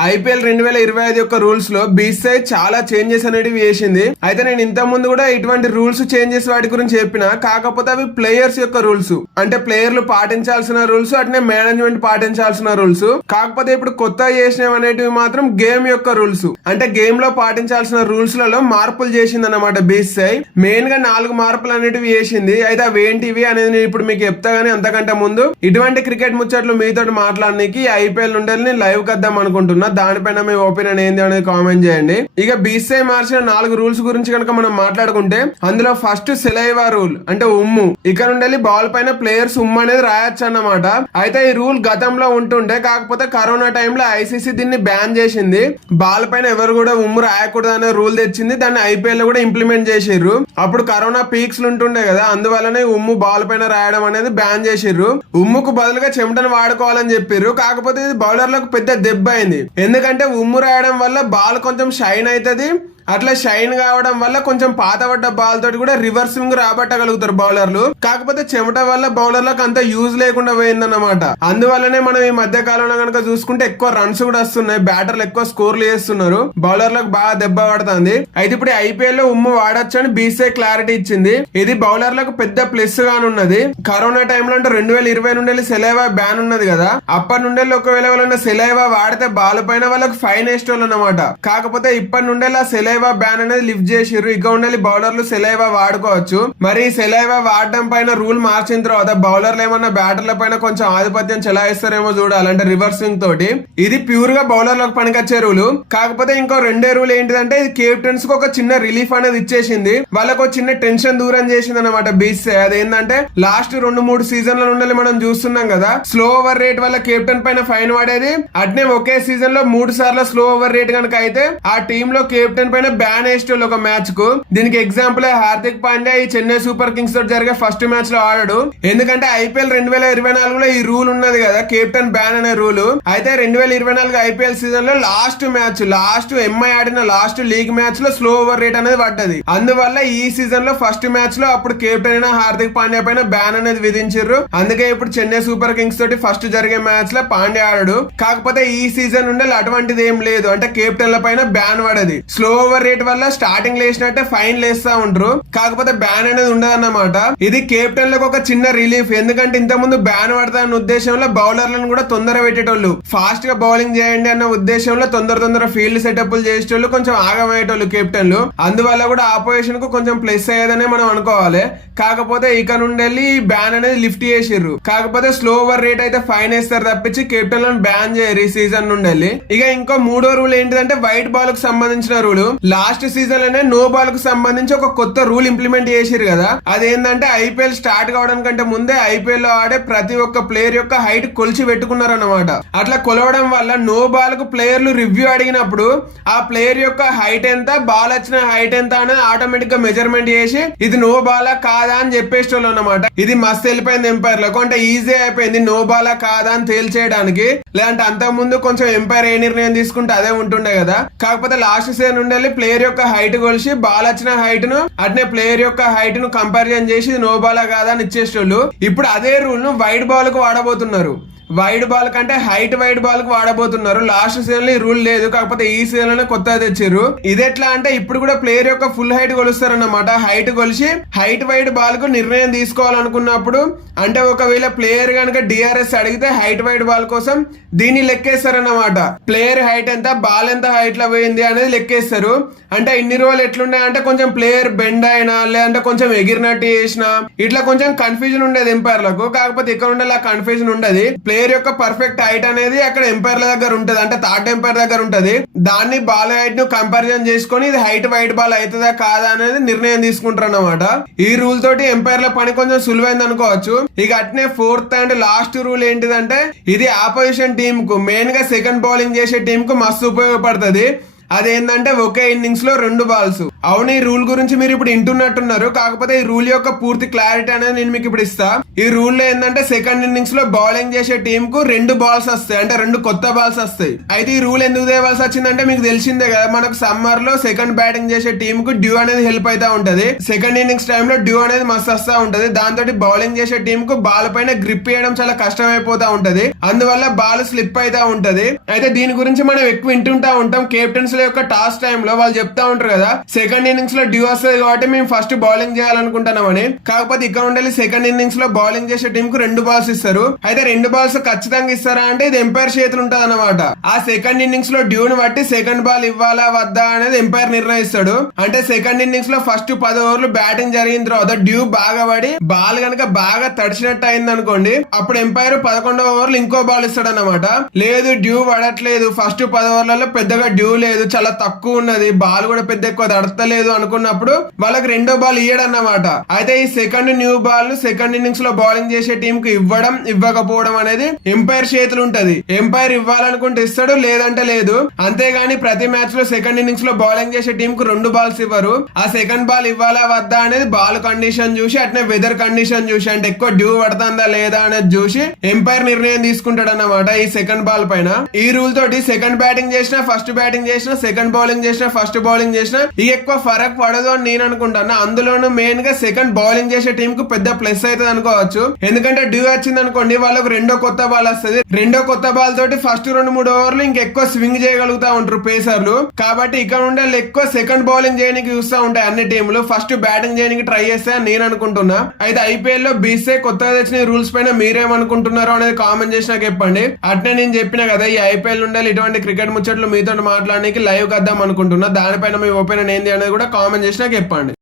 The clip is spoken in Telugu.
ఐపీఎల్ రెండు వేల ఇరవై ఐదు యొక్క రూల్స్లో బీసీఐ చాలా చేంజెస్ అనేటివి వేసింది అయితే నేను ఇంత ముందు కూడా ఇటువంటి రూల్స్ చేంజెస్ వాటి గురించి చెప్పిన కాకపోతే అవి ప్లేయర్స్ యొక్క రూల్స్. అంటే ప్లేయర్లు పాటించాల్సిన రూల్స్ అట్నే మేనేజ్మెంట్ పాటించాల్సిన రూల్స్. కాకపోతే ఇప్పుడు కొత్త చేసినవి అనేటివి మాత్రం గేమ్ యొక్క రూల్స్. అంటే గేమ్లో పాటించాల్సిన రూల్స్లలో మార్పులు చేసింది అనమాట బీసీఐ మెయిన్గా నాలుగు మార్పులు అనేటివి చేసింది. అయితే అవి ఏంటివి అనేది నేను ఇప్పుడు మీకు చెప్తా గానీ అంతకంటే ముందు. ఇటువంటి క్రికెట్ ముచ్చట్లు మీతో మాట్లాడడానికి ఐపీఎల్ నుండి లైవ్ కద్దాం అనుకుంటున్నా. దానిపైన మీ ఒపీనియన్ ఏంది అనేది కామెంట్ చేయండి. ఇక బీసీఐ మార్చిన నాలుగు రూల్స్ గురించి కనుక మనం మాట్లాడుకుంటే అందులో ఫస్ట్ సెలైవా రూల్ అంటే ఉమ్ము. ఇక్కడ నుండి బాల్ పైన ప్లేయర్స్ ఉమ్ము అనేది రాయొచ్చు అన్నమాట. అయితే ఈ రూల్ గతంలో ఉంటుండే కాకపోతే కరోనా టైంలో ఐసీసీ దీన్ని బ్యాన్ చేసింది. బాల్ పైన ఎవరు కూడా ఉమ్ము రాయకూడదు అనే రూల్ తెచ్చింది. దాన్ని ఐపీఎల్లో కూడా ఇంప్లిమెంట్ చేసిర్రు. అప్పుడు కరోనా పీక్స్ ఉంటుండే కదా అందువల్లనే ఉమ్ము బాల్ పైన రాయడం అనేది బ్యాన్ చేసిర్రు. ఉమ్ముకు బదులుగా చెమటను వాడుకోవాలని చెప్పారు కాకపోతే ఇది బౌలర్లకు పెద్ద దెబ్బ అయింది. ఎందుకంటే ఉమ్ము రాయడం వల్ల బాల్ కొంచెం షైన్ అవుతుంది. అట్లా షైన్ కావడం వల్ల కొంచెం పాతబడ్డ బాల్ తోటి కూడా రివర్స్ స్వింగ్ రాబట్టగలుగుతారు బౌలర్లు. కాకపోతే చెమట వల్ల బౌలర్లకు అంత యూజ్ లేకుండా పోయిందన్నమాట. అందువల్లనే మనం ఈ మధ్య కాలంలో కనుక చూసుకుంటే ఎక్కువ రన్స్ కూడా వస్తున్నాయి బ్యాటర్లు ఎక్కువ స్కోర్లు చేస్తున్నారు. బౌలర్లకు బాగా దెబ్బ పడుతుంది. అయితే ఇప్పుడు ఐపీఎల్లో ఉమ్ము వాడొచ్చు అని బీసీఐ క్లారిటీ ఇచ్చింది. ఇది బౌలర్లకు పెద్ద ప్లస్ గానున్నది. కరోనా టైంలో అంటే రెండు వేల ఇరవై నుండి సెలైవా బ్యాన్ ఉన్నది కదా. అప్పటి నుండి ఒకవేళ సెలైవా వాడితే బాల్ పైన వాళ్ళకి ఫైన్ వేసేటోళ్ళు అనమాట కాకపోతే ఇప్పటి నుండి ఆ సెలైవా బ్యాన్ అనేది లిఫ్ట్ చేసిర్రు. ఇక ఉండాలి బౌలర్లు సెలైవా వాడుకోవచ్చు. మరి సెలైవా వాడడం పైన రూల్ మార్చిన తర్వాత బౌలర్లు ఏమన్నా బ్యాటర్ల పైన కొంచెం ఆధిపత్యం చెలాయిస్తారేమో చూడాలి. అంటే రివర్సింగ్ తోటి. ఇది ప్యూర్గా బౌలర్లకు పనికొచ్చే రూల్. కాకపోతే ఇంకో రెండే రూల్ ఏంటిదంటే ఇది కెప్టెన్స్కు ఒక చిన్న రిలీఫ్ అనేది ఇచ్చేసింది. వాళ్ళకు ఒక చిన్న టెన్షన్ దూరం చేసింది అనమాట బీసీ అదేంటంటే లాస్ట్ రెండు మూడు సీజన్ల నుండి మనం చూస్తున్నాం కదా. స్లో ఓవర్ రేట్ వల్ల కెప్టెన్ పైన ఫైన్ పడేది. అట్నే ఒకే సీజన్లో మూడు సార్లు స్లో ఓవర్ రేట్ కనుక అయితే ఆ టీమ్లో కెప్టెన్ పైన బ్యాన్ వేసేటోళ్ళు ఒక మ్యాచ్కు. దీనికి ఎగ్జాంపుల్ హార్దిక్ పాండ్యా ఈ చెన్నై సూపర్ కింగ్స్ తోటి జరిగే ఫస్ట్ మ్యాచ్లో ఆడాడు. ఎందుకంటే ఐపీఎల్ రెండు వేల ఇరవై నాలుగులో ఈ రూల్ ఉన్నది కదా కెప్టెన్ బ్యాన్ అనే రూల్ అయితే రెండు వేల ఇరవై నాలుగు ఐపీఎల్ సీజన్లో లాస్ట్ మ్యాచ్ లాస్ట్ ఎంఐ ఆడిన లాస్ట్ లీగ్ మ్యాచ్లో స్లో ఓవర్ రేట్ అనేది పడ్డది. అందువల్ల ఈ సీజన్లో ఫస్ట్ మ్యాచ్లో అప్పుడు కెప్టెన్ అయిన హార్దిక్ పాండ్యా పైన బ్యాన్ అనేది విధించారు అందుకే ఇప్పుడు చెన్నై సూపర్ కింగ్స్ తోటి ఫస్ట్ జరిగే మ్యాచ్లో పాండ్యా ఆడాడు. కాకపోతే ఈ సీజన్ ఉండాలి అటువంటిది ఏం లేదు. అంటే కెప్టెన్ల పైన బ్యాన్ పడది. స్లో ఓవర్ రేట్ వల్ల స్టార్టింగ్ లేసినట్టే ఫైన్ లేస్తా ఉంటారు కాకపోతే బ్యాన్ అనేది ఉండదు అన్నమాట ఇది కెప్టెన్లకు ఒక చిన్న రిలీఫ్ ఎందుకంటే ఇంత ముందు బ్యాన్ పడతా అన్న ఉద్దేశంలో బౌలర్లను కూడా తొందర పెట్టేటోళ్ళు. ఫాస్ట్గా బౌలింగ్ చేయండి అన్న ఉద్దేశంలో తొందర తొందర ఫీల్డ్ సెటప్లు చేసేటోళ్ళు కొంచెం ఆగమయ్యేటోళ్ళు కెప్టెన్లు అందువల్ల కూడా ఆపోజిషన్కు కొంచెం ప్లస్ అయ్యేదనే మనం అనుకోవాలి. కాకపోతే ఇక నుండి వెళ్ళి బ్యాన్ అనేది లిఫ్ట్ చేసిర్రు. కాకపోతే స్లో ఓవర్ రేట్ అయితే ఫైన్ వేస్తారు తప్పించి కెప్టెన్లను బ్యాన్ చేయరు ఈ సీజన్ నుండి వెళ్ళి. ఇక ఇంకో మూడో రూల్ ఏంటిదంటే వైట్ బాల్కు సంబంధించిన రూల్ లాస్ట్ సీజన్లోనే నో బాల్కు సంబంధించి ఒక కొత్త రూల్ ఇంప్లిమెంట్ చేసారు కదా. అదేంటంటే ఐపీఎల్ స్టార్ట్ కావడం కంటే ముందే ఐపీఎల్లో ఆడే ప్రతి ఒక్క ప్లేయర్ యొక్క హైట్ కొలిచి పెట్టుకున్నారన్నమాట. అట్లా కొలవడం వల్ల నో బాల్కు ప్లేయర్లు రివ్యూ అడిగినప్పుడు ఆ ప్లేయర్ యొక్క హైట్ ఎంత బాల్ వచ్చిన హైట్ ఎంత అనేది ఆటోమేటిక్గా మెజర్మెంట్ చేసి ఇది నో బాలా కాదా అని చెప్పేసేవాళ్ళు అనమాట ఇది మస్తు వెళ్ళిపోయింది ఎంపైర్లో అంటే ఈజీ అయిపోయింది. నో బాలా కాదా అని తేల్చేయడానికి. లేదంటే అంతకు ముందు కొంచెం ఎంపైర్ ఏ నిర్ణయం తీసుకుంటే అదే ఉంటుండే కదా. కాకపోతే లాస్ట్ సీజన్ ఉండాలి నుండి ప్లేయర్ యొక్క హైట్ కొలిసి బాల్ వచ్చిన హైట్ను అట్నే ప్లేయర్ యొక్క హైట్ను కంపారిజన్ చేసి నో బాలా కాదా అని ఇచ్చేసేటోళ్ళు. ఇప్పుడు అదే రూల్ను వైడ్ బాల్కు వాడబోతున్నారు. వైడ్ బాల్ కంటే హైట్ వైడ్ బాల్కు వాడబోతున్నారు. లాస్ట్ సీజన్లో ఈ రూల్ లేదు. కాకపోతే ఈ సీజన్లోనే కొత్త తెచ్చారు ఇది ఎట్లా అంటే ఇప్పుడు కూడా ప్లేయర్ యొక్క ఫుల్ హైట్ కొలుస్తారన్నమాట. హైట్ కొలిసి హైట్ వైడ్ బాల్కు నిర్ణయం తీసుకోవాలనుకున్నప్పుడు అంటే ఒకవేళ ప్లేయర్ కనుక డిఆర్ఎస్ అడిగితే హైట్ వైడ్ బాల్ కోసం దీన్ని లెక్కేస్తారన్నమాట ప్లేయర్ హైట్ ఎంత బాల్ ఎంత హైట్లో పోయింది అనేది లెక్కేస్తారు. అంటే ఇన్ని రోజులు ఎట్లున్నాయి అంటే కొంచెం ప్లేయర్ బెండ్ అయినా లేదంటే కొంచెం ఎగిరినట్టు చేసినా ఇట్లా కొంచెం కన్ఫ్యూజన్ ఉండేది ఎంపైర్లకు కాకపోతే ఇక్కడ ఉండే కన్ఫ్యూజన్ ఉండదు. ప్లేయర్ యొక్క పర్ఫెక్ట్ హైట్ అనేది అక్కడ ఎంపైర్ల దగ్గర ఉంటుంది. అంటే థర్డ్ ఎంపైర్ దగ్గర ఉంటుంది. దాన్ని బాల్ హైట్ను కంపారిజన్ చేసుకొని ఇది హైట్ వైట్ బాల్ అవుతుందా కాదా అనేది నిర్ణయం తీసుకుంటారు అనమాట ఈ రూల్ తోటి ఎంపైర్ల పని కొంచెం సులువైంది అనుకోవచ్చు. ఇక అట్నే ఫోర్త్ అండ్ లాస్ట్ రూల్ ఏంటిదంటే ఇది ఆపోజిషన్ టీమ్కు మెయిన్గా సెకండ్ బౌలింగ్ చేసే టీం కు మస్తు ఉపయోగపడుతుంది. అదేంటంటే ఒకే ఇన్నింగ్స్లో రెండు బాల్స్ అవును ఈ రూల్ గురించి మీరు ఇప్పుడు వింటున్నట్టున్నారు. కాకపోతే ఈ రూల్ యొక్క పూర్తి క్లారిటీ అనేది నేను మీకు ఇప్పుడు ఇస్తా. ఈ రూల్లో ఏంటంటే సెకండ్ ఇన్నింగ్స్లో బౌలింగ్ చేసే టీం కు రెండు బాల్స్ వస్తాయి. అంటే రెండు కొత్త బాల్స్ వస్తాయి. అయితే ఈ రూల్ ఎందుకు తేవాల్సి వచ్చిందంటే మీకు తెలిసిందే కదా మనకు సమ్మర్లో సెకండ్ బ్యాటింగ్ చేసే టీం కు డ్యూ అనేది హెల్ప్ అవుతా ఉంటది. సెకండ్ ఇన్నింగ్స్ టైంలో డ్యూ అనేది మస్తు వస్తా ఉంటది. దాంతో బౌలింగ్ చేసే టీం కు బాల్ పైన గ్రిప్ చేయడం చాలా కష్టం అయిపోతా ఉంటది. అందువల్ల బాల్ స్లిప్ అవుతా ఉంటది. అయితే దీని గురించి మనం ఎక్కువ వింటుంటా ఉంటాం. కెప్టెన్స్ యొక్క టాస్ టైం లో వాళ్ళు చెప్తా ఉంటారు కదా సెకండ్ ఇన్నింగ్స్లో డ్యూ వస్తుంది కాబట్టి మేము ఫస్ట్ బౌలింగ్ చేయాలనుకుంటున్నామని. కాకపోతే ఇక్కడ ఉండాలి సెకండ్ ఇన్నింగ్స్లో బౌలింగ్ చేసే టీం కు రెండు బాల్స్ ఇస్తారు. అయితే రెండు బాల్స్ ఖచ్చితంగా ఇస్తారా అంటే ఇది ఎంపైర్ చేతులు ఉంటది అనమాట ఆ సెకండ్ ఇన్నింగ్స్లో డ్యూని బట్టి సెకండ్ బాల్ ఇవ్వాలా వద్దా అనేది ఎంపైర్ నిర్ణయిస్తాడు. అంటే సెకండ్ ఇన్నింగ్స్లో ఫస్ట్ పది ఓవర్లు బ్యాటింగ్ జరిగిన తర్వాత డ్యూ బాగా పడి బాల్ కనుక బాగా తడిచినట్టు అయింది అనుకోండి అప్పుడు ఎంపైర్ పదకొండవ ఓవర్లు ఇంకో బాల్ ఇస్తాడు అనమాట లేదు డ్యూ పడట్లేదు. ఫస్ట్ పది ఓవర్లలో పెద్దగా డ్యూ లేదు. చాలా తక్కువ ఉన్నది. బాల్ కూడా పెద్ద ఎక్కువ తడతలేదు అనుకున్నప్పుడు వాళ్ళకి రెండో బాల్ ఇయ్యడన్నమాట. అయితే ఈ సెకండ్ న్యూ బాల్ సెకండ్ ఇన్నింగ్స్లో బౌలింగ్ చేసే టీం కు ఇవ్వడం ఇవ్వకపోవడం అనేది ఎంపైర్ చేతులు ఉంటది. ఎంపైర్ ఇవ్వాలనుకుంటే ఇస్తాడు లేదంటే లేదు. అంతేగాని ప్రతి మ్యాచ్లో సెకండ్ ఇన్నింగ్స్లో బౌలింగ్ చేసే టీం కు రెండు బాల్స్ ఇవ్వరు. ఆ సెకండ్ బాల్ ఇవ్వాలా వద్దా అనేది బాల్ కండిషన్ చూసి అట్నే వెదర్ కండిషన్ చూసి అంటే ఎక్కువ డ్యూ పడుతుందా లేదా అనేది చూసి ఎంపైర్ నిర్ణయం తీసుకుంటాడు అన్నమాట ఈ సెకండ్ బాల్ పైన. ఈ రూల్ తోటి సెకండ్ బ్యాటింగ్ చేసినా ఫస్ట్ బ్యాటింగ్ చేసినా సెకండ్ బౌలింగ్ చేసినా ఫస్ట్ బౌలింగ్ చేసినా ఇది ఎక్కువ ఫరక్ పడదు అని నేను అనుకుంటాను. అందులోనూ మెయిన్గా సెకండ్ బౌలింగ్ చేసే టీం కు పెద్ద ప్లస్ అవుతుంది అనుకోవచ్చు. ఎందుకంటే డ్యూ వచ్చింది అనుకోండి వాళ్ళకు రెండో కొత్త బాల్ వస్తుంది. రెండో కొత్త బాల్ తోటి ఫస్ట్ రెండు మూడు ఓవర్లు ఇంకెక్కువ స్వింగ్ చేయగలుగుతా ఉంటారు పేసర్లు కాబట్టి ఇక్కడ ఉండే ఎక్కువ సెకండ్ బౌలింగ్ చేయడానికి చూస్తూ ఉంటాయి అన్ని టీంలు ఫస్ట్ బ్యాటింగ్ చేయడానికి ట్రై చేస్తే అని నేను అనుకుంటున్నా. అయితే ఐపీఎల్లో బీసీఐ కొత్తగా తెచ్చిన రూల్స్ పైన మీరేమనుకుంటున్నారో అనేది కామెంట్ చేసి నాకు చెప్పండి. అట్నే నేను చెప్పిన కదా ఈ ఐపీఎల్ ఉండాలి ఇటువంటి క్రికెట్ ముచ్చట్లు మీతో మాట్లాడడానికి లైవ్ కద్దాం అనుకుంటున్నా. దానిపైన మీ ఒపీనియన్ ఏంది అనేది కూడా కామెంట్ చేసి నాకు చెప్పండి.